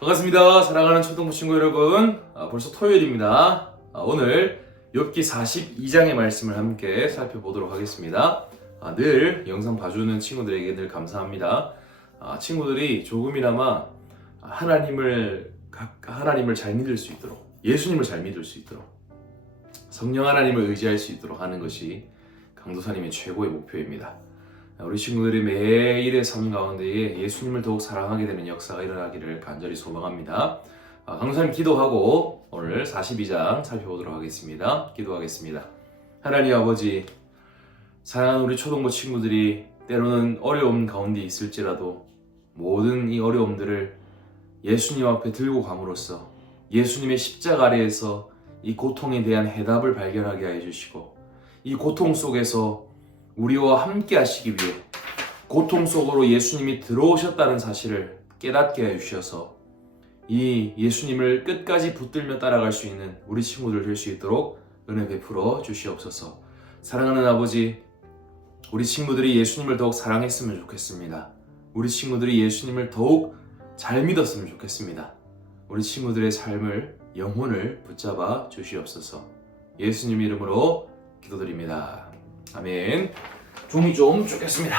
반갑습니다. 사랑하는 초등부 친구 여러분. 벌써 토요일입니다. 오늘 욥기 42장의 말씀을 함께 살펴보도록 하겠습니다. 늘 영상 봐주는 친구들에게 늘 감사합니다. 친구들이 조금이나마 하나님을 잘 믿을 수 있도록, 예수님을 잘 믿을 수 있도록, 성령 하나님을 의지할 수 있도록 하는 것이 강도사님의 최고의 목표입니다. 우리 친구들이 매일의 삶 가운데에 예수님을 더욱 사랑하게 되는 역사가 일어나기를 간절히 소망합니다. 강도사님 기도하고 오늘 42장 살펴보도록 하겠습니다. 기도하겠습니다. 하나님 아버지, 사랑하는 우리 초등부 친구들이 때로는 어려움 가운데 있을지라도 모든 이 어려움들을 예수님 앞에 들고 감으로써 예수님의 십자가 아래에서 이 고통에 대한 해답을 발견하게 해주시고, 이 고통 속에서 우리와 함께 하시기 위해 고통 속으로 예수님이 들어오셨다는 사실을 깨닫게 해주셔서 이 예수님을 끝까지 붙들며 따라갈 수 있는 우리 친구들 될 수 있도록 은혜 베풀어 주시옵소서. 사랑하는 아버지, 우리 친구들이 예수님을 더욱 사랑했으면 좋겠습니다. 우리 친구들이 예수님을 더욱 잘 믿었으면 좋겠습니다. 우리 친구들의 삶을, 영혼을 붙잡아 주시옵소서. 예수님 이름으로 기도드립니다. 아멘. 종이 좀 쫓겠습니다.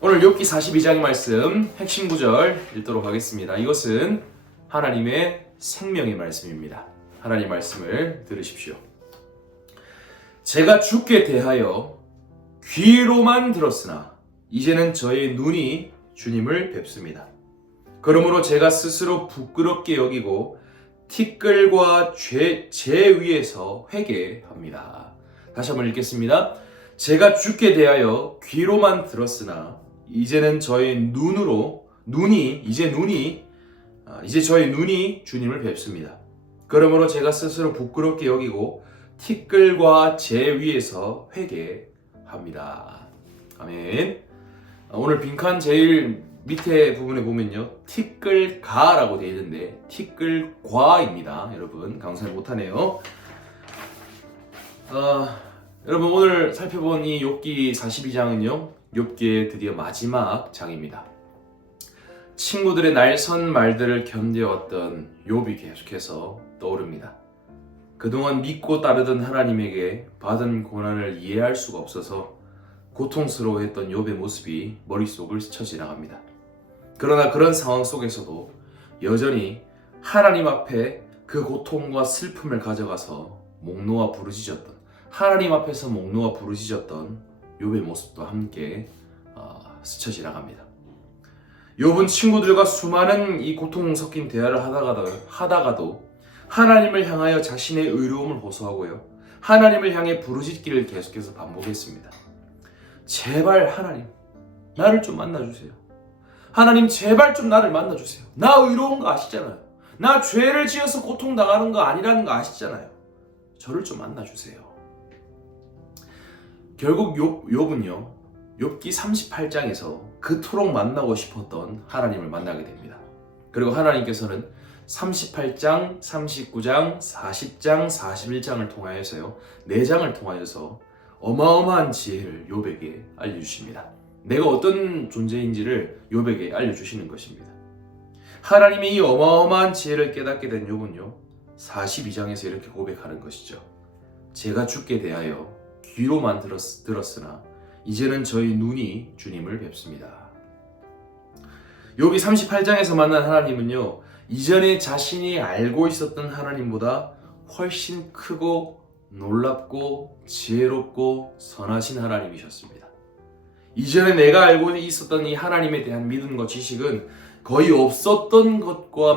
오늘 욥기 42장의 말씀 핵심 구절 읽도록 하겠습니다. 이것은 하나님의 생명의 말씀입니다. 하나님 말씀을 들으십시오. 제가 주께 대하여 귀로만 들었으나 이제는 저의 눈이 주님을 뵙습니다. 그러므로 제가 스스로 부끄럽게 여기고 티끌과 제 위에서 회개합니다. 다시 한번 읽겠습니다. 제가 주께 대하여 귀로만 들었으나 이제는 저의 이제 저의 눈이 주님을 뵙습니다. 그러므로 제가 스스로 부끄럽게 여기고 티끌과 제 위에서 회개합니다. 아멘. 오늘 빈칸 제일 밑에 부분에 보면요, 티끌가라고 되어 있는데 티끌과입니다. 여러분 강사를 못하네요. 여러분 오늘 살펴본 이 욥기 42장은요, 욥기의 드디어 마지막 장입니다. 친구들의 날선 말들을 견뎌왔던 욥이 계속해서 떠오릅니다. 그동안 믿고 따르던 하나님에게 받은 고난을 이해할 수가 없어서 고통스러워했던 욥의 모습이 머릿속을 스쳐 지나갑니다. 그러나 그런 상황 속에서도 여전히 하나님 앞에 그 고통과 슬픔을 가져가서 하나님 앞에서 목 놓아 부르짖었던 욥의 모습도 함께 스쳐 지나갑니다. 욥은 친구들과 수많은 이 고통 섞인 대화를 하다가도 하나님을 향하여 자신의 의로움을 호소하고요, 하나님을 향해 부르짖기를 계속해서 반복했습니다. 제발 하나님, 나를 좀 만나주세요. 하나님 제발 좀 나를 만나주세요. 나 의로운 거 아시잖아요. 나 죄를 지어서 고통당하는 거 아니라는 거 아시잖아요. 저를 좀 만나주세요. 결국 욥은요, 욥기 38장에서 그토록 만나고 싶었던 하나님을 만나게 됩니다. 그리고 하나님께서는 38장, 39장, 40장, 41장을 통하여서요, 4장을 통하여서 어마어마한 지혜를 욥에게 알려주십니다. 내가 어떤 존재인지를 욥에게 알려주시는 것입니다. 하나님의 이 어마어마한 지혜를 깨닫게 된 욥은요, 42장에서 이렇게 고백하는 것이죠. 제가 주께 대하여 귀로만 들었으나 이제는 저희 눈이 주님을 뵙습니다. 욥이 38장에서 만난 하나님은요, 이전에 자신이 알고 있었던 하나님보다 훨씬 크고 놀랍고 지혜롭고 선하신 하나님이셨습니다. 이전에 내가 알고 있었던 이 하나님에 대한 믿음과 지식은 거의 없었던 것과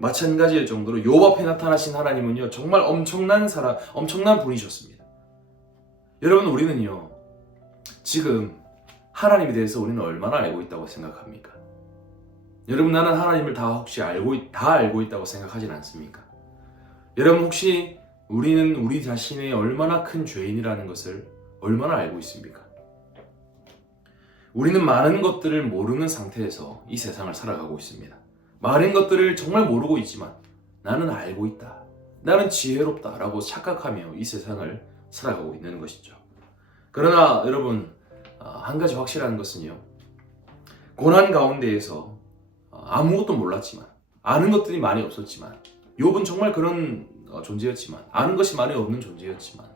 마찬가지일 정도로 욥 앞에 나타나신 하나님은요, 정말 엄청난 분이셨습니다. 여러분, 우리는요, 지금 하나님에 대해서 우리는 얼마나 알고 있다고 생각합니까? 여러분, 나는 하나님을 다 알고 있다고 생각하진 않습니까? 여러분, 혹시 우리는 우리 자신의 얼마나 큰 죄인이라는 것을 얼마나 알고 있습니까? 우리는 많은 것들을 모르는 상태에서 이 세상을 살아가고 있습니다. 많은 것들을 정말 모르고 있지만 나는 알고 있다, 나는 지혜롭다 라고 착각하며 이 세상을 살아가고 있는 것이죠. 그러나 여러분, 한 가지 확실한 것은요, 고난 가운데에서 아무것도 몰랐지만, 아는 것들이 많이 없었지만, 욥은 정말 그런 존재였지만, 아는 것이 많이 없는 존재였지만,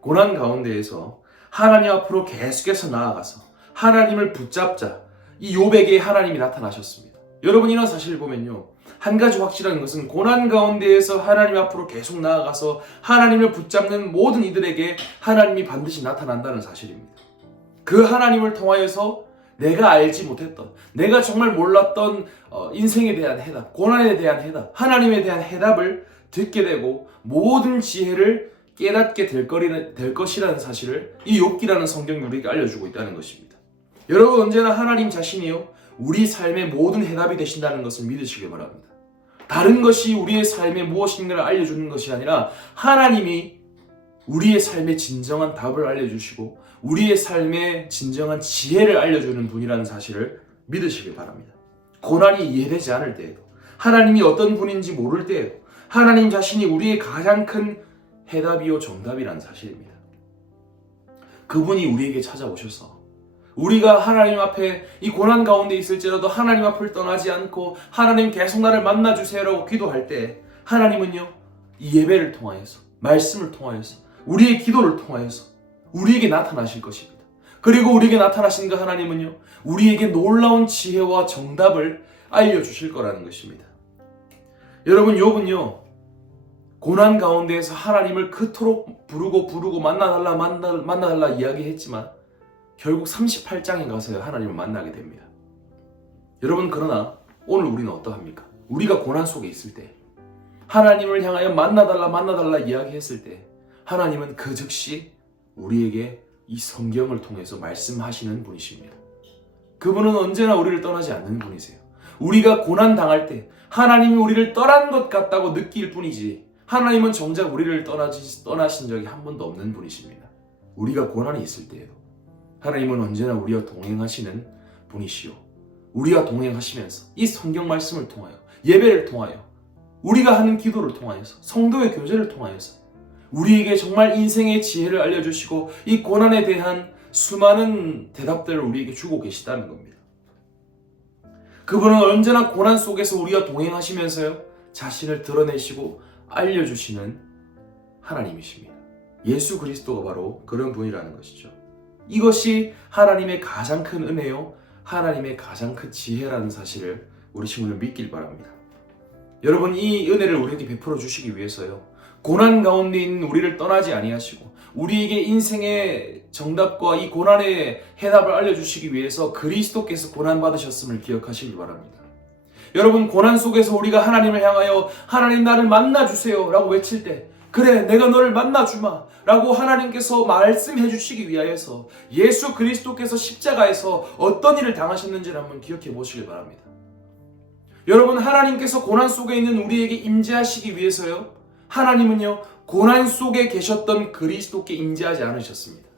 고난 가운데에서 하나님 앞으로 계속해서 나아가서 하나님을 붙잡자, 이 욥에게 하나님이 나타나셨습니다. 여러분, 이런 사실을 보면요, 한 가지 확실한 것은 고난 가운데에서 하나님 앞으로 계속 나아가서 하나님을 붙잡는 모든 이들에게 하나님이 반드시 나타난다는 사실입니다. 그 하나님을 통하여서 내가 알지 못했던, 내가 정말 몰랐던 인생에 대한 해답, 고난에 대한 해답, 하나님에 대한 해답을 듣게 되고 모든 지혜를 깨닫게 될 것이라는 사실을 이 욥기라는 성경이 우리에게 알려주고 있다는 것입니다. 여러분, 언제나 하나님 자신이요, 우리 삶의 모든 해답이 되신다는 것을 믿으시길 바랍니다. 다른 것이 우리의 삶에 무엇인가를 알려주는 것이 아니라 하나님이 우리의 삶의 진정한 답을 알려주시고 우리의 삶의 진정한 지혜를 알려주는 분이라는 사실을 믿으시길 바랍니다. 고난이 이해되지 않을 때에도, 하나님이 어떤 분인지 모를 때에도 하나님 자신이 우리의 가장 큰 해답이요 정답이라는 사실입니다. 그분이 우리에게 찾아오셔서 우리가 하나님 앞에 이 고난 가운데 있을지라도 하나님 앞을 떠나지 않고 하나님 계속 나를 만나주세요라고 기도할 때 하나님은요, 이 예배를 통하여서, 말씀을 통하여서, 우리의 기도를 통하여서 우리에게 나타나실 것입니다. 그리고 우리에게 나타나신 그 하나님은요, 우리에게 놀라운 지혜와 정답을 알려주실 거라는 것입니다. 여러분, 욥은요, 고난 가운데에서 하나님을 그토록 부르고 만나달라 이야기했지만 결국 38장에 가서야 하나님을 만나게 됩니다. 여러분, 그러나 오늘 우리는 어떠합니까? 우리가 고난 속에 있을 때, 하나님을 향하여 만나달라 이야기했을 때 하나님은 그 즉시 우리에게 이 성경을 통해서 말씀하시는 분이십니다. 그분은 언제나 우리를 떠나지 않는 분이세요. 우리가 고난 당할 때 하나님이 우리를 떠난 것 같다고 느낄 뿐이지 하나님은 정작 우리를 떠나신 적이 한 번도 없는 분이십니다. 우리가 고난이 있을 때에도 하나님은 언제나 우리와 동행하시는 분이시오. 우리와 동행하시면서 이 성경 말씀을 통하여, 예배를 통하여, 우리가 하는 기도를 통하여서, 성도의 교제를 통하여서 우리에게 정말 인생의 지혜를 알려주시고 이 고난에 대한 수많은 대답들을 우리에게 주고 계시다는 겁니다. 그분은 언제나 고난 속에서 우리와 동행하시면서요, 자신을 드러내시고 알려주시는 하나님이십니다. 예수 그리스도가 바로 그런 분이라는 것이죠. 이것이 하나님의 가장 큰 은혜요, 하나님의 가장 큰 지혜라는 사실을 우리 친구들 믿길 바랍니다. 여러분, 이 은혜를 우리에게 베풀어 주시기 위해서요, 고난 가운데 있는 우리를 떠나지 아니하시고 우리에게 인생의 정답과 이 고난의 해답을 알려주시기 위해서 그리스도께서 고난 받으셨음을 기억하시기 바랍니다. 여러분, 고난 속에서 우리가 하나님을 향하여 하나님 나를 만나주세요 라고 외칠 때, 그래 내가 너를 만나주마 라고 하나님께서 말씀해 주시기 위하여서 예수 그리스도께서 십자가에서 어떤 일을 당하셨는지를 한번 기억해 보시길 바랍니다. 여러분, 하나님께서 고난 속에 있는 우리에게 임재하시기 위해서요, 하나님은요, 고난 속에 계셨던 그리스도께 임재하지 않으셨습니다.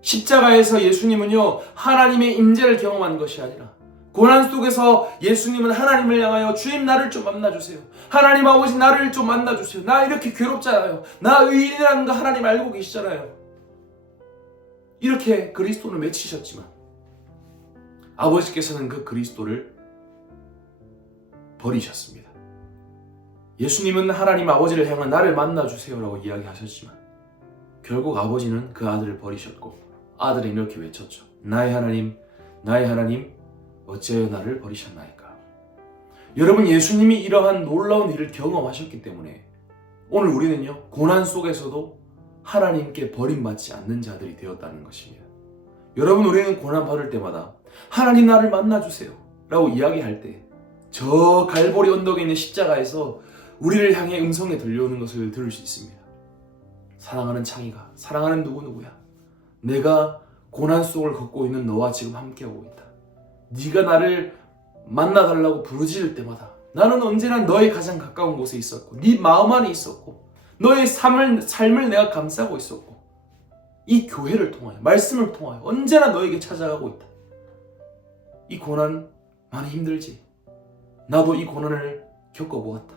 십자가에서 예수님은요, 하나님의 임재를 경험한 것이 아니라 고난 속에서 예수님은 하나님을 향하여 주님 나를 좀 만나주세요. 하나님 아버지 나를 좀 만나주세요. 나 이렇게 괴롭잖아요. 나 의인이라는 거 하나님 알고 계시잖아요. 이렇게 그리스도를 외치셨지만 아버지께서는 그 그리스도를 버리셨습니다. 예수님은 하나님 아버지를 향한 나를 만나주세요라고 이야기하셨지만 결국 아버지는 그 아들을 버리셨고 아들은 이렇게 외쳤죠. 나의 하나님, 나의 하나님, 어찌하여 나를 버리셨나이까. 여러분, 예수님이 이러한 놀라운 일을 경험하셨기 때문에 오늘 우리는요, 고난 속에서도 하나님께 버림받지 않는 자들이 되었다는 것입니다. 여러분, 우리는 고난 받을 때마다 하나님 나를 만나주세요 라고 이야기할 때 저 갈보리 언덕에 있는 십자가에서 우리를 향해 음성이 들려오는 것을 들을 수 있습니다. 사랑하는 창희가, 사랑하는 누구누구야, 내가 고난 속을 걷고 있는 너와 지금 함께하고 있다. 네가 나를 만나달라고 부르짖을 때마다 나는 언제나 너의 가장 가까운 곳에 있었고 네 마음 안에 있었고 너의 삶을 내가 감싸고 있었고 이 교회를 통하여, 말씀을 통하여 언제나 너에게 찾아가고 있다. 이 고난 많이 힘들지? 나도 이 고난을 겪어보았다.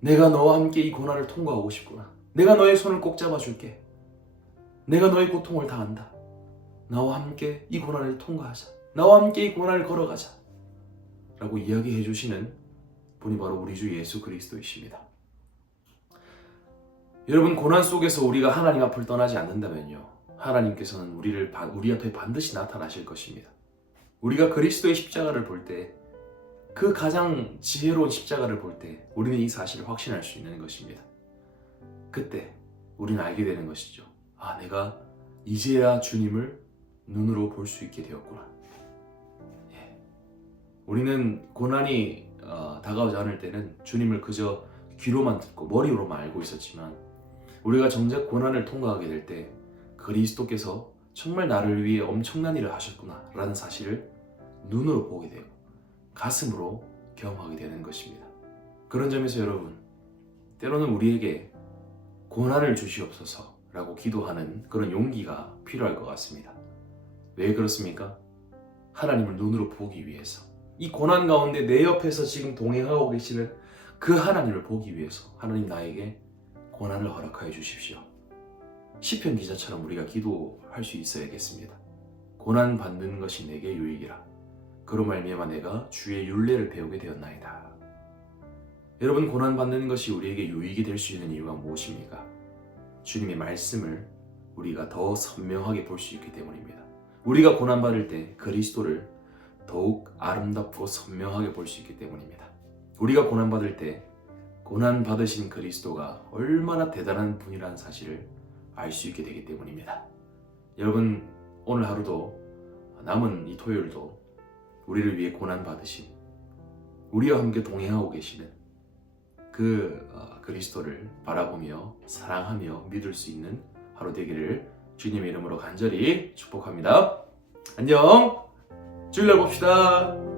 내가 너와 함께 이 고난을 통과하고 싶구나. 내가 너의 손을 꼭 잡아줄게. 내가 너의 고통을 다 안다. 나와 함께 이 고난을 통과하자. 나와 함께 이 고난을 걸어가자. 라고 이야기해 주시는 분이 바로 우리 주 예수 그리스도이십니다. 여러분, 고난 속에서 우리가 하나님 앞을 떠나지 않는다면요, 하나님께서는 우리 앞에 반드시 나타나실 것입니다. 우리가 그리스도의 십자가를 볼 때, 그 가장 지혜로운 십자가를 볼 때 우리는 이 사실을 확신할 수 있는 것입니다. 그때 우리는 알게 되는 것이죠. 아, 내가 이제야 주님을 눈으로 볼 수 있게 되었구나. 우리는 고난이 다가오지 않을 때는 주님을 그저 귀로만 듣고 머리로만 알고 있었지만, 우리가 정작 고난을 통과하게 될 때 그리스도께서 정말 나를 위해 엄청난 일을 하셨구나 라는 사실을 눈으로 보게 되고 가슴으로 경험하게 되는 것입니다. 그런 점에서 여러분, 때로는 우리에게 고난을 주시옵소서 라고 기도하는 그런 용기가 필요할 것 같습니다. 왜 그렇습니까? 하나님을 눈으로 보기 위해서, 이 고난 가운데 내 옆에서 지금 동행하고 계시는 그 하나님을 보기 위해서 하나님, 나에게 고난을 허락하여 주십시오. 시편 기자처럼 우리가 기도할 수 있어야겠습니다. 고난 받는 것이 내게 유익이라. 그로 말미암아 내가 주의 율례를 배우게 되었나이다. 여러분, 고난 받는 것이 우리에게 유익이 될 수 있는 이유가 무엇입니까? 주님의 말씀을 우리가 더 선명하게 볼 수 있기 때문입니다. 우리가 고난 받을 때 그리스도를 더욱 아름답고 선명하게 볼 수 있기 때문입니다. 우리가 고난 받을 때 고난 받으신 그리스도가 얼마나 대단한 분이라는 사실을 알 수 있게 되기 때문입니다. 여러분, 오늘 하루도, 남은 이 토요일도 우리를 위해 고난 받으신, 우리와 함께 동행하고 계시는 그 그리스도를 바라보며 사랑하며 믿을 수 있는 하루 되기를 주님의 이름으로 간절히 축복합니다. 안녕! 주일날 봅시다.